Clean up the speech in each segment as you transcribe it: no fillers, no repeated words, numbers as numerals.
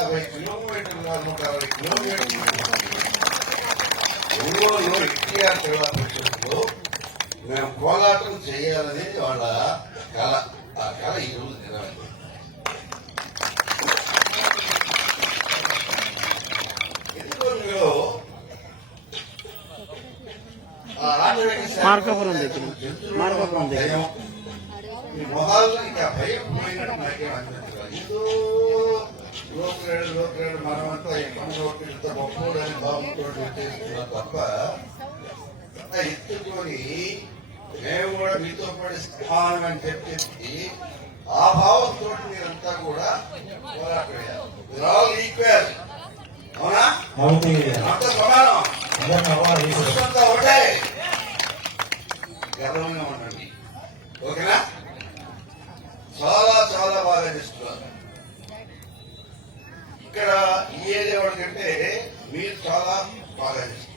150 కిలోమీటర్లు 160 కిలోమీటర్లు ఒంగోలు ఎన్టీఆర్ సేవా పరిషత్తులో మేము కోలాటం చేయాలనేది వాళ్ళ కళ. ఆ కళ ఈరోజు నెరవేరు. ఎన్నికల్లో ఈ మొహాల్లో ఇంకా భయం పోయినట్టు నాకేం అనిపించలేదు. ఏదో లోకరేడు మనమంతా ఇంత గొప్పని భావంతో వచ్చేస్తున్నా తప్ప ఎత్తుకొని మేము కూడా మీతో పాటు సమానం అని చెప్పేసి ఆ భావంతో మీరంతా కూడా పోరాటం ఈక్వల్. అవునా? అంత సమానం, అంతా ఒకటే. గర్వంగా ఉండండి. ఓకేనా? చాలా చాలా బాగా చేస్తున్నారు. ఇక్కడ ఈ ఏరియా వాడికంటే మీరు చాలా బాగా చేస్తున్నారు.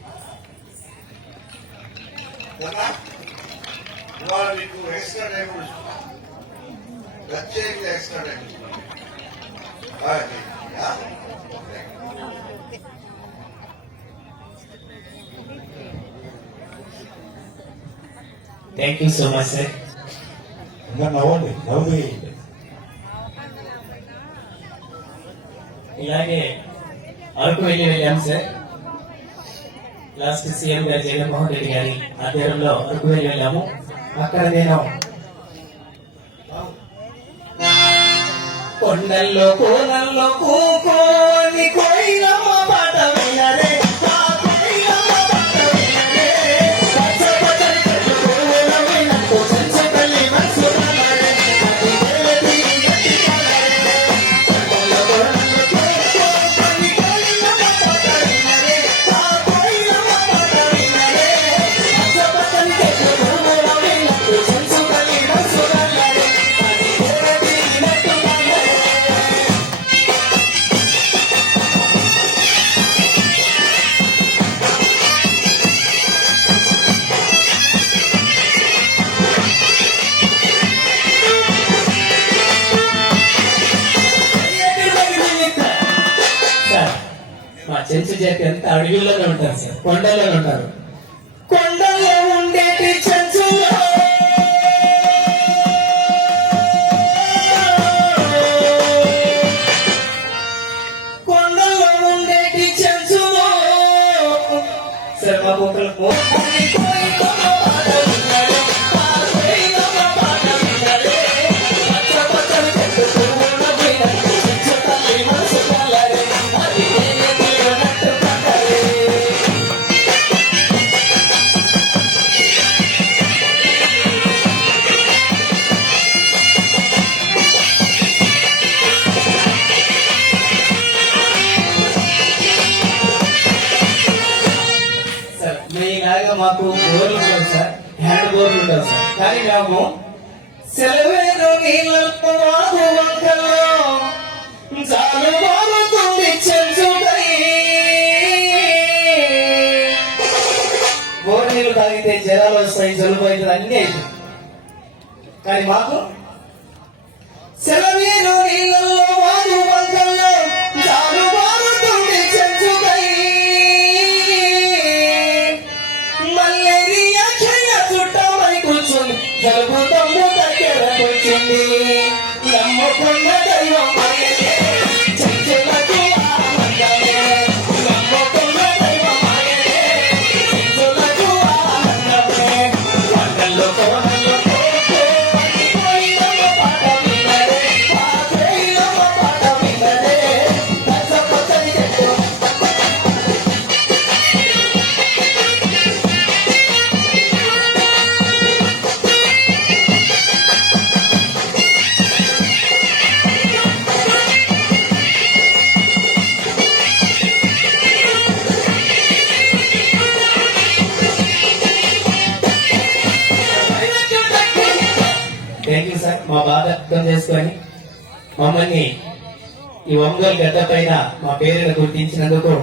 ఇవాళ మీకు ఎక్స్ట్రా టైం కూడా ఇస్తున్నాం, ప్రత్యేకంగా ఎక్స్ట్రా టైం ఇస్తున్నాం. Thank you so much sir. నవ్వండి. ఇలాగే అరకు వెళ్ళాము సార్. లాస్ట్ సీఎం గారు జగన్మోహన్ రెడ్డి గారి ఆధ్వర్యంలో అరకు వెళ్ళాము. అక్కడ నేను కొండల్లో కోనల్లో కూకోని కోయిలమ్మ పాట వినరే. మా చెంచు జాతి అంతా అడవుల్లోనే ఉంటారు సార్, కొండల్లోనే ఉంటారు. కొండల్లో ఉండేటి చెంచులో సార్ మా బొక్కలు మాకు బోర్లు ఉంటాయి సార్, హ్యాండ్ బోర్లు ఉంటాయి సార్. కానీ మేము సెలవేరు నీళ్ళకు బోర్ నీళ్ళు తాగితే జ్వరాలు వస్తాయి, జలుబు అవుతుంది, అన్ని అవుతుంది. కానీ మాకు సెలవేరు నీళ్ళల్లో వారు వంకల్లో చాలు మారుతుంది చెంచుకై. మలేరియా చుట్టమై కూర్చుంది, జలుబు తమ్ము దగ్గర కూర్చుంది. నమ్మకున్న దైవం చెంచులకు ఆనందమే, నమ్మకున్న దైవం చెంచులకు ఆనందమే. కొండల్లో కోనల్లో థ్యాంక్ యూ సార్. మా బాధ అర్థం చేసుకొని మమ్మల్ని ఈ ఒంగోలు గడ్డ పైన మా పేరును గుర్తించినందుకు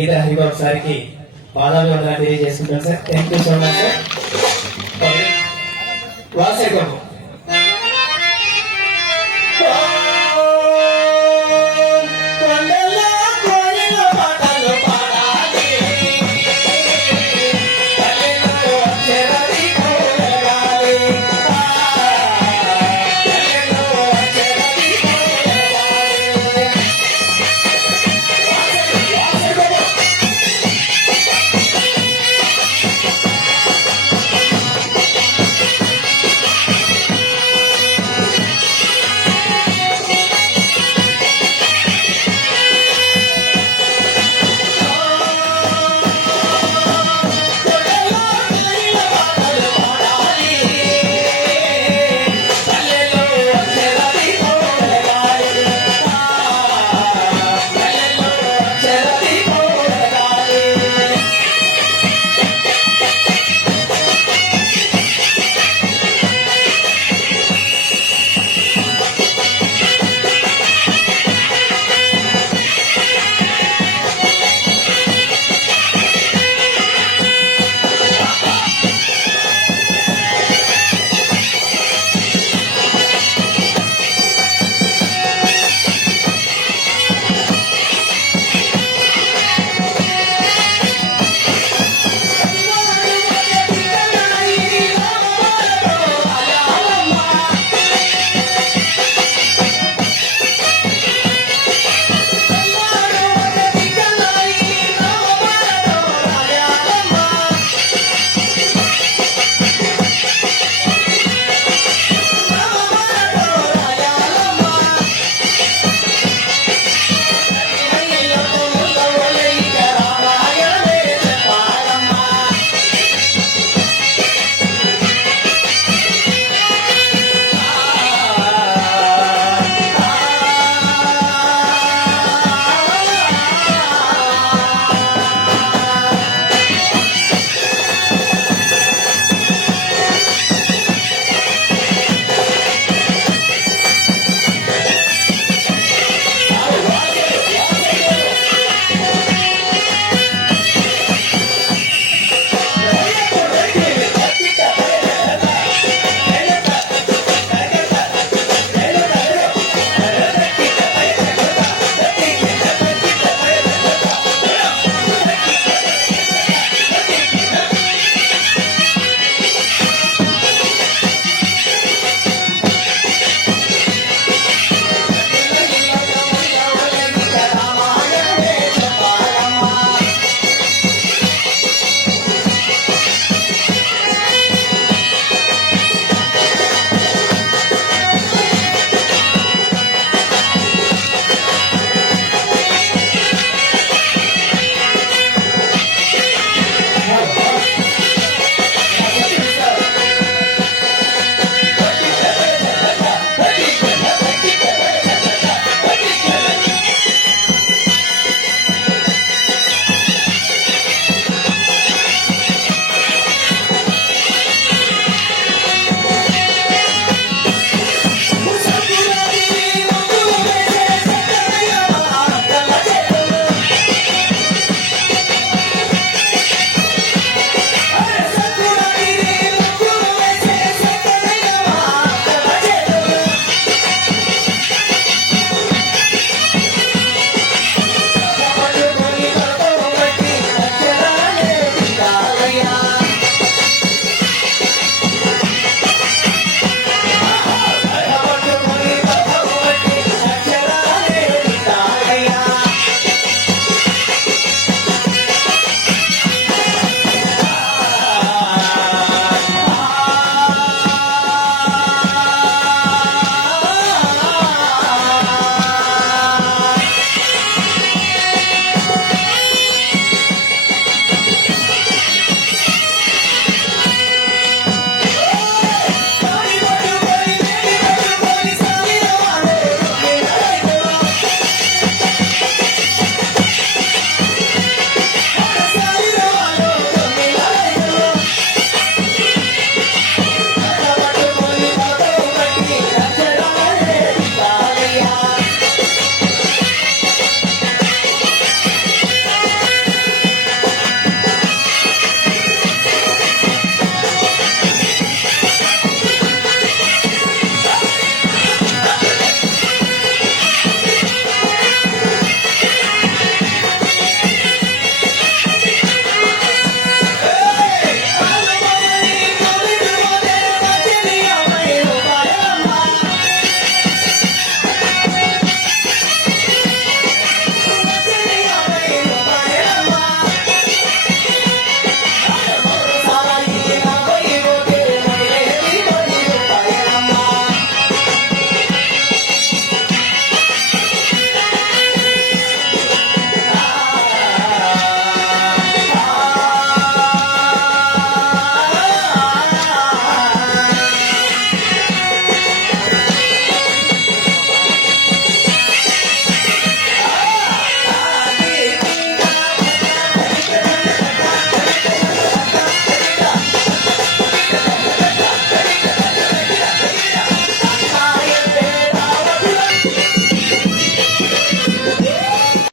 ఈద హరిబాబు సార్కి పాదాలు తెలియజేసుకుంటాం sir. Thank you so much sir. వాసే బాబు